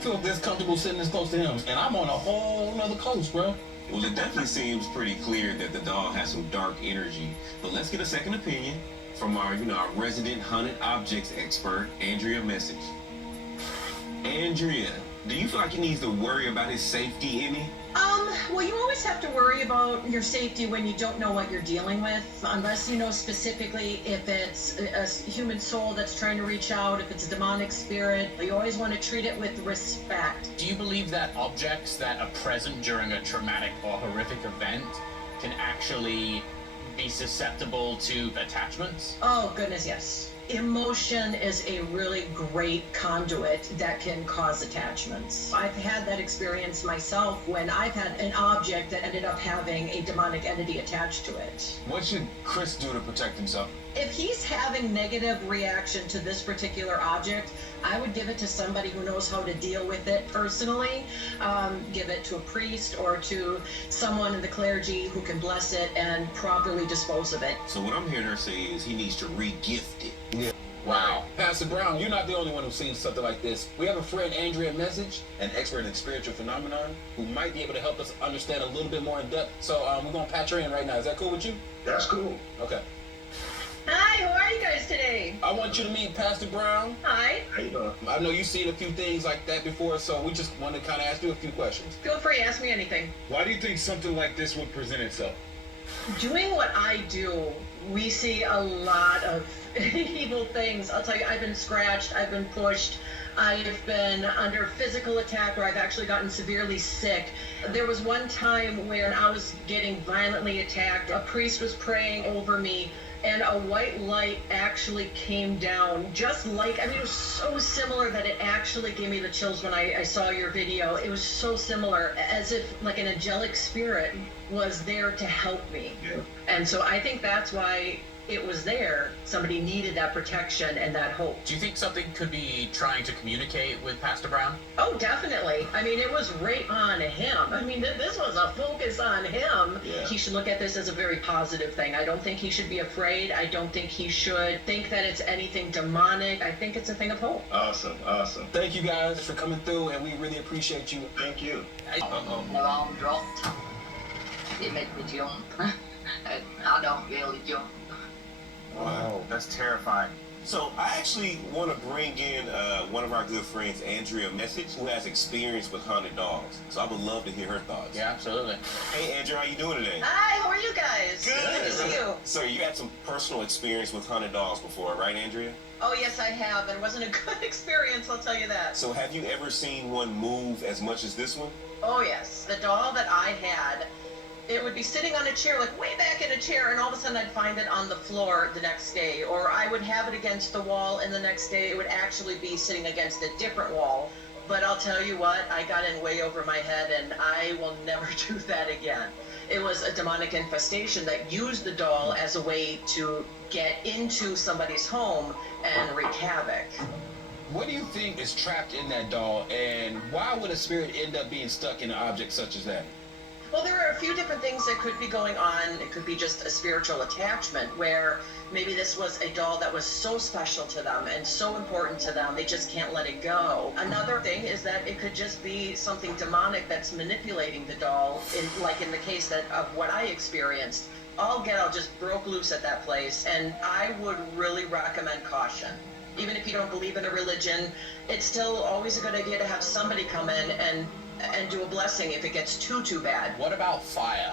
don't feel this comfortable sitting this close to him, and I'm on a whole nother coast, bro. Well, it definitely seems pretty clear that the doll has some dark energy. But let's get a second opinion from our resident haunted objects expert, Andrea Message. Andrea, do you feel like he needs to worry about his safety any? Well, you always have to worry about your safety when you don't know what you're dealing with, unless you know specifically if it's a human soul that's trying to reach out, if it's a demonic spirit. You always want to treat it with respect. Do you believe that objects that are present during a traumatic or horrific event can actually be susceptible to attachments? Oh, goodness, yes. Emotion is a really great conduit that can cause attachments. I've had that experience myself when I've had an object that ended up having a demonic entity attached to it. What should Chris do to protect himself? If he's having negative reaction to this particular object, I would give it to somebody who knows how to deal with it personally. Give it to a priest or to someone in the clergy who can bless it and properly dispose of it. So what I'm hearing her say is he needs to re-gift it. Yeah. Wow. Pastor Brown, you're not the only one who's seen something like this. We have a friend, Andrea Message, an expert in spiritual phenomenon, who might be able to help us understand a little bit more in depth. So we're going to patch her in right now. Is that cool with you? That's cool. Okay. Hi, how are you guys today? I want you to meet Pastor Brown. Hi. How you doing? I know you've seen a few things like that before, so we just want to kind of ask you a few questions. Feel free, ask me anything. Why do you think something like this would present itself? Doing what I do, we see a lot of evil things. I'll tell you, I've been scratched, I've been pushed, I've been under physical attack where I've actually gotten severely sick. There was one time when I was getting violently attacked. A priest was praying over me, and a white light actually came down, just like, I mean, it was so similar that it actually gave me the chills when I saw your video. It was so similar, as if like an angelic spirit was there to help me. Yeah. And so I think that's why it was there. Somebody needed that protection and that hope. Do you think something could be trying to communicate with Pastor Brown? Oh, definitely. I mean, it was right on him. I mean, this was a focus on him. Yeah. He should look at this as a very positive thing. I don't think he should be afraid. I don't think he should think that it's anything demonic. I think it's a thing of hope. Awesome, awesome. Thank you guys for coming through, and we really appreciate you. Thank you. Uh-oh. The alarm dropped. It made me jump. I don't really jump. Wow, that's terrifying. So I actually want to bring in one of our good friends, Andrea Message, who has experience with haunted dogs. So I would love to hear her thoughts. Yeah, absolutely. Hey, Andrea, how you doing today? Hi, how are you guys? Good to see you. So you had some personal experience with haunted dogs before, right, Andrea? Oh, yes, I have. It wasn't a good experience, I'll tell you that. So have you ever seen one move as much as this one? Oh, yes. The doll that I had, it would be sitting on a chair, like way back in a chair, and all of a sudden I'd find it on the floor the next day. Or I would have it against the wall, and the next day it would actually be sitting against a different wall. But I'll tell you what, I got in way over my head, and I will never do that again. It was a demonic infestation that used the doll as a way to get into somebody's home and wreak havoc. What do you think is trapped in that doll, and why would a spirit end up being stuck in an object such as that? Well, there are a few different things that could be going on. It could be just a spiritual attachment where maybe this was a doll that was so special to them and so important to them, they just can't let it go. Another thing is that it could just be something demonic that's manipulating the doll, like in the case of what I experienced. All just broke loose at that place, and I would really recommend caution. Even if you don't believe in a religion, it's still always a good idea to have somebody come in and do a blessing if it gets too bad. What about fire?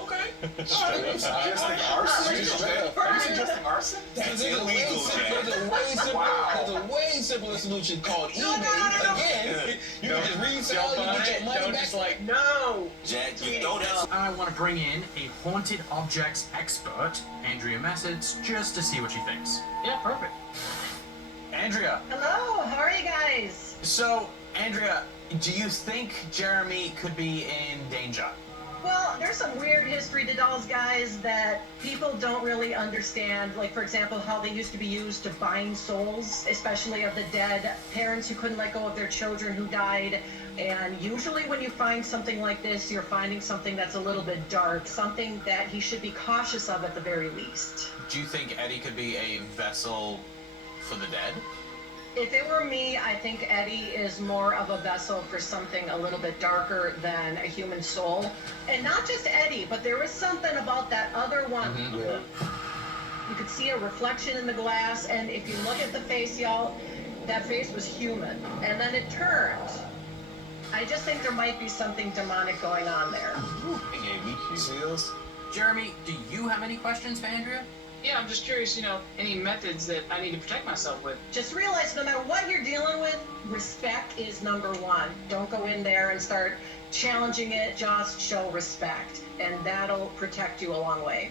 Okay. Suggesting arson? You suggesting arson? That's There's a illegal, Jack. there's a way simpler solution called eBay. Again, you can just resell, you get your money Don't back. just like, No! Jack, you know that. I want to bring in a haunted objects expert, Andrea Message, just to see what she thinks. Yeah, perfect. Andrea, Hello, how are you guys? so, Andrea, do you think Jeremy could be in danger? Well, there's some weird history to dolls, guys, that people don't really understand. Like, for example, how they used to be used to bind souls, especially of the dead, parents who couldn't let go of their children who died. And usually when you find something like this, you're finding something that's a little bit dark, something that he should be cautious of at the very least. Do you think Eddie could be a vessel for the dead? If it were me, I think Eddie is more of a vessel for something a little bit darker than a human soul. And not just Eddie, but there was something about that other one. Yeah. You could see a reflection in the glass, and if you look at the face, y'all, that face was human. And then it turned. I just think there might be something demonic going on there. It gave me Chills. Jeremy, do you have any questions for Andrea? Yeah, I'm just curious, any methods that I need to protect myself with. Just realize no matter what you're dealing with, respect is number one. Don't go in there and start challenging it. Just show respect, and that'll protect you a long way.